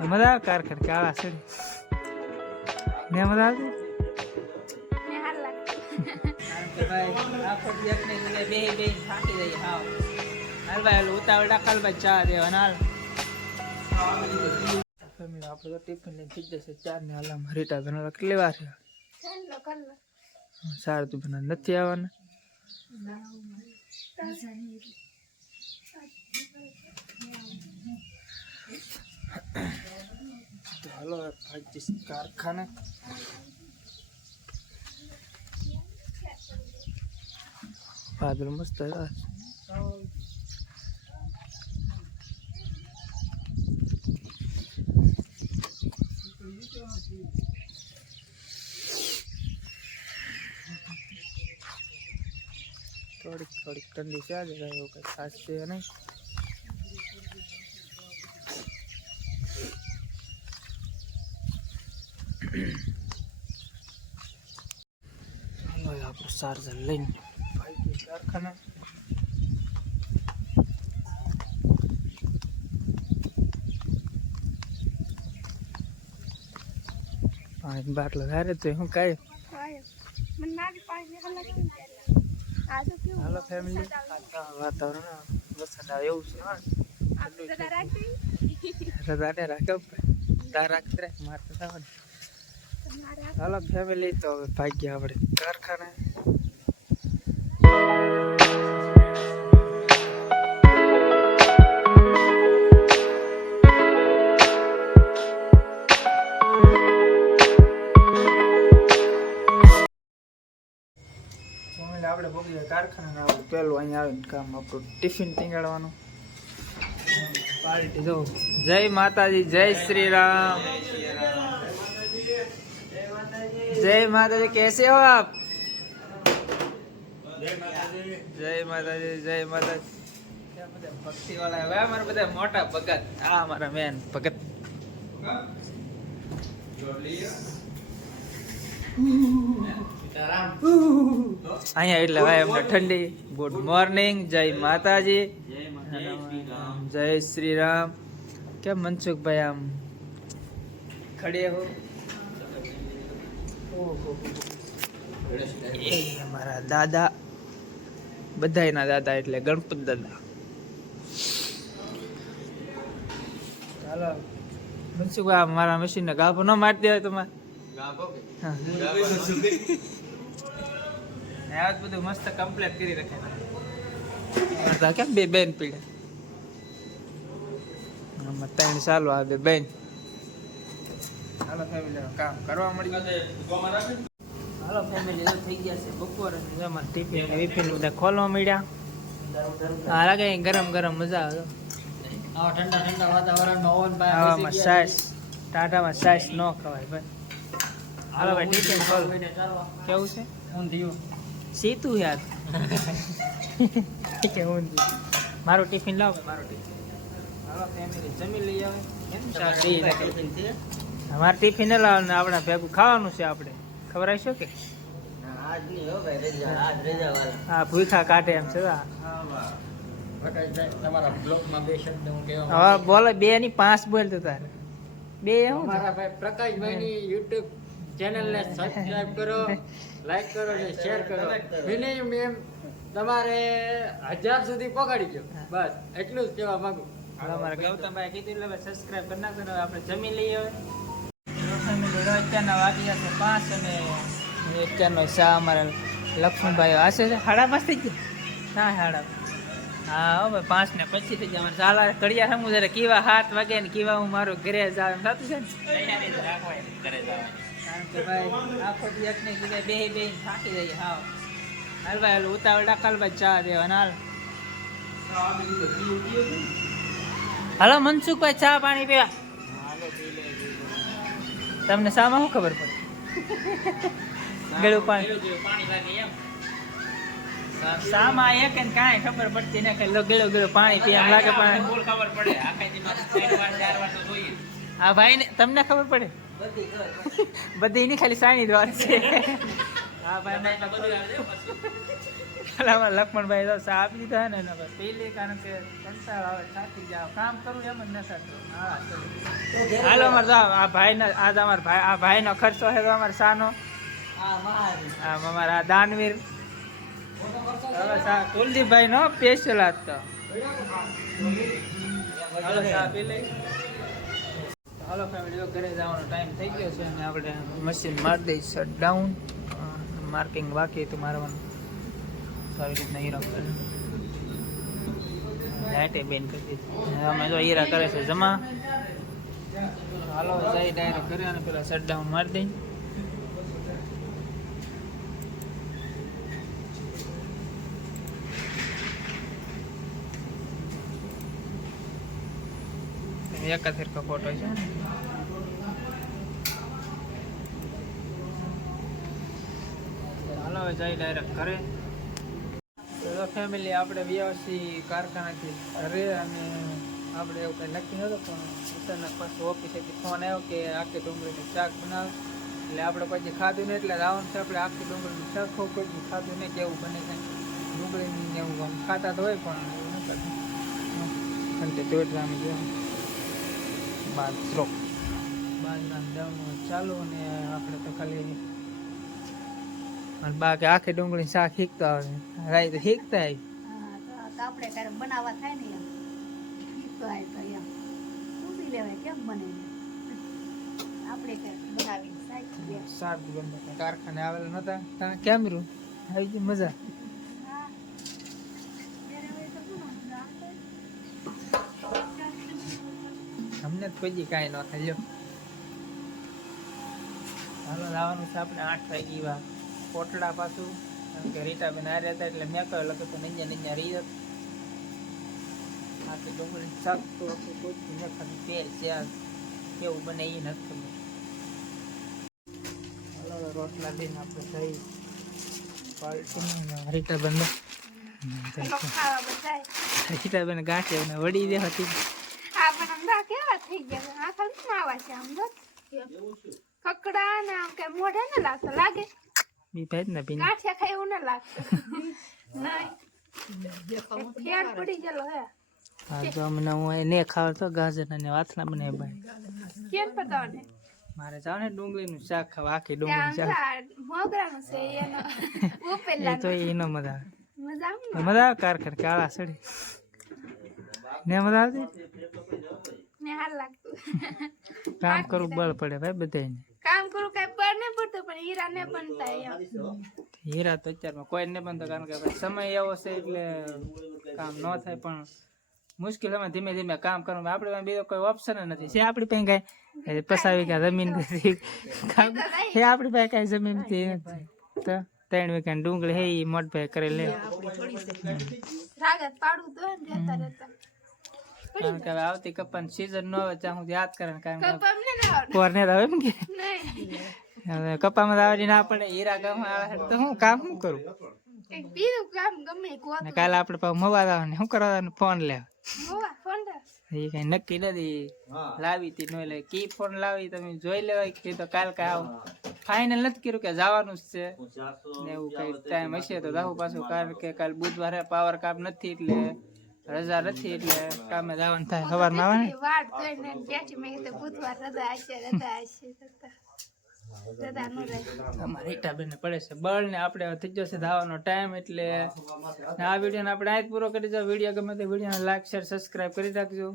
મજા આવે કારખાને કાળા છે ને મજા આવે ચા દેવા આપડે તો ટિફિન લઈને થઈ જશે 4 ને હાલમાં રીટા બના કેટલી વાર છે સારું તું બના નથી આવવાના તો હાલો કારખાને વાદળ મસ્ત થોડીક ઠંડી છે આજે એવું કઈ ખાસ છે નહીં ચાલો આપણું ચાર્જર લઈને કારખાના પાણી બાટલો હારે તો હું કઈ હાલો ફેમિલી વાતાવરણ વરસાદ આવે એવું છે રજાને રાખે તાર રાખતી રાખ મારતા થવાનું હાલો ફેમિલી તો ભાગ્યા આપણે કારખાને આપણે ભોગીએ કારખાના પેલું અહીંયા આવીને કામ આપણું ટિફિન ટીંગાડવાનું પાર્ટી જો જય માતાજી જય શ્રી રામ જય માતાજી कैसे हो आप જય માતાજી જય માતાજી ભક્તિ વાળા હવે અમારા બધા મોટા ભગત આ અમારા મેન ભગત અહીંયા એટલે ભાઈ અમને ઠંડી ગુડ મોર્નિંગ જય માતાજી જય શ્રી રામ કેમ મનસુખભાઈ આમ ખડે હો અમારા દાદા બધાયના દાદા એટલે ગણપત દાદા ચાલો મનસુખભાઈ મારા મશીનને ગાભો ન મારી દેવાય તમારે બધું મસ્ત કમ્પ્લીટ કરી રાખે કેમ બે બેન પીડે ત્રણ ચાલુ આ બે બેન હાલો ફેમિલી કામ કરવા મળી હાલો ફેમિલી થઈ ગયા છે બપોરે ટિફિન વિફિન બધા ખોલવા મળ્યા હા લાગે ગરમ ગરમ મજા આવે ઠંડા ઠંડા વાતાવરણ સાસ ટાટામાં સાસ ન ખવાય ભાઈ હાલો ભાઈ ટિફિન ખોલ કેવું છે ઊંધિયું સીતું યાર કે ઊંધિયું મારું ટિફિન લાવ મારું ટિફિન હાલો ફેમિલી જમી લઈ આવે અમારે ટિફિન લાવ ને આપણે ભેગું ખાવાનું છે આપણે ખબર આવી કે હા ભૂખા કાઢે એમ છે હવે બોલે 2 ની 5 બોલતો તારે 2 હું મારા ભાઈ પ્રકાશભાઈ ની યુટ્યુબ ચેનલ ને સબસ્ક્રાઇબ કરો લાઈક કરો અને શેર કરો મિનિમમ એમ તમારે 1000 સુધી પહોંચાડી ગયો બસ એટલું જ કહેવા માંગુ અમારે ગૌતમભાઈ કીધું એટલે સબસ્ક્રાઇબ કરી નાખો આપણે જમી લઈએ હવે અત્યારના વાગ્યા છે 5 અને અત્યારનો શા અમારા લક્ષ્મણભાઈ આશે છે 5:30 થઈ ગયા ના 5:30 હા હવે 5 ને પછી થઈ જાય ચાલા કડિયા સમું જયારે કેવા 7 વાગે ને કેવા હું મારો ઘરે જાવ એમ થતું છે ને ઘરે જવાનું કારણ કે ભાઈ આખો દી એક ની જગ્યાએ બે થાકી જઈએ હાવ હાલ ભાઈ ઉતાવળ ડાકલ ભાઈ ચા દેવાના હાલો મનસુખભાઈ ચા પાણી પીવા તમને શામાં શું ખબર પડે ગળું પાણી શામાં એક ને કાંઈ ખબર પડતી ને કઈ ગળું પાણી પીવા લાગે પણ ખબર પડે હા ભાઈ ને તમને ખબર પડે બધી નહીં ખાલી સાની દ્વાર છે હા ભાઈ પેલા લક્ષ્મણભાઈ તો ચા આપી દીધા ને એના પર પેલી, કારણ કે કંટાળ આવે, થાકી જાવ, કામ કરું એમ જ નથી થતું. હાલો અમારે આ ભાઈના આજ અમારા ભાઈ આ ભાઈનો ખર્ચો છે તો અમારે શાનો અમારા દાનવીર કુલદીપભાઈ નો સ્પેશિયલ આજ તો. હાલો ચા પી લઈ. હાલો ફેમિલી, ઘરે જવાનો ટાઈમ થઈ ગયો છે અને આપણે મશીન મારી દઈ શટ ડાઉન. માર્કિંગ બાકી હતું મારવાનું, તો આવી રીતના હીરા કરે લાઇટે બેન કરી દીધી. અમે જો હીરા કરે છે જમા. હાલો જઈ ડાયરેક્ટ કરે અને પેલા શટ ડાઉન મારી દઈ. એકાથેર કા ફોટો છે. હાલો જઈ ડાયરેક્ટ ઘરે. ફેમિલી આપણે વ્યવસ્થિત કારખાનાથી ઘરે, અને આપણે એવું કંઈ નક્કી નહોતું, પણ અચાનક પાછું ઓફિસેથી ફોન આવ્યો કે આખી ડુંગળીનું શાક બનાવ. એટલે આપણે પછી ખાધું નહીં, એટલે રાવણ છે આપણે આખી ડુંગળીનું શાક કોઈ ખાધું નહીં, કેવું બને છે ડુંગળીની એવું આમ ખાતા તો હોય પણ એવું ન કરતું. ઘંટે દોઢ જો બાજરો બાજરાનું દળવું ચાલુ, અને આપણે તો ખાલી બાકી આખી ડુંગળી શાક શીખતા આવે રાઈ તો શીખતા આપણે ક્યારેક બનાવવા થાય ને એમ શીખતો આવે તો એમ પૂછી લેવાય કેમ બને આપણે ક્યારેક બનાવીને શાક શાક બનતા કારખાને આવેલા નતા તને કેમ રહ્યું આવી ગઈ મજા. અમને તો કોઈ કાંઈ ન થાય. હાલો લાવવાનું છે આપણે 8 વાગી વા કોટડા પાછું, કારણ કે રીટાબેન આ રહેતા એટલે મેં કહ્યું લખે તો નંજા રહી જત. આખી ડુંગળી શાક તો કોઈ મેં ખાલી તેલ છે કેવું બને એ નથી ખબર. હાલો રોટલા લઈને આપણે થઈ પાલટી રીટાબેન રીટાબેન ગાંઠે વડી દે હતી. કેવા થઈ ગયા આ ખાલી માવા છે આમ જો કકડા ને આમ કે મોઢે ને લાગતો લાગે બી ભાઈ ને પીને ગાંઠિયા ખાય એવું ન લાગતું નહીં ફેર પડી ગયેલો હે. હા તો અમને હું એને ખાવ તો ગાજર અને વાથણા બનાવી ભાઈ કેમ પતાવને મારે જાવ ને ડુંગળીનું શાક ખાવા આખી ડુંગળીનું શાક મોગરાનું છે એનો ઉપેલા એ તો એનો મજા મજા આવે મજા આવે કારખાને કાળા સડી ને મજા આવતી ને હાલ લાગતું કામ કરવું બળ પડે ભાઈ બધાને. કામ કરું કઈ પર ને પડતો પણ હીરા ને બનતા એમ હીરા તો અત્યારમાં કોઈ ને બનતો, કારણ કે ભાઈ સમય એવો છે એટલે કામ ન થાય. પણ મુશ્કેલ અમે ધીમે ધીમે કામ કરવું, આપણે બીજો કોઈ ઓપ્શન નથી છે આપણી પાસે કાંઈ પસાવી કે જમીન નથી કામ એ આપણી પાસે કાંઈ જમીન નથી તો 3 વીઘા ડુંગળી હે એ મોટભાઈ કરે લે. રાગત પાડું તો રહેતા રહેતા કારણ કે હવે આવતી કપાની સીઝન ન આવે ત્યાં હું યાદ કરે, કારણ કે કપામને ના કોરને આવે એમ કે નહીં હવે કપામાં આવવાની ના પડે, હીરા ગામમાં આવે તો હું કામ શું કરું. એક બીજું કામ ગમે ને કાલે આપણે પાછું મવાદ આવે ને શું કરવાનું ફોન લે મોવા ફોન દે એ કઈ નક્કી નથી લાવી તી નો લે કી ફોન લાવી તમે જોઈ લેવાય કે તો કાલ કાંઈ આવું ફાઇનલ નથી કર્યું કે જવાનું જ છે ને એવું કઈ ટાઈમ હશે તો જાવું પાછું, કારણ કે કાલ બુધવારે પાવર કાપ નથી એટલે રજા નથી એટલે કામે જવાનું થાય. સવારમાં આવે ને વાટ જોઈને બેઠી મેં કીધું બુધવાર રજા હશે અમારે રીટાબેન પડે છે બળ ને આપણે થઈ જશે ધાવાનો ટાઈમ, એટલે આ વિડીયોને આપણે આજ પૂરો કરી દો. વિડીયો ગમે તો વિડીયોને લાઈક શેર સબસ્ક્રાઈબ કરી રાખજો.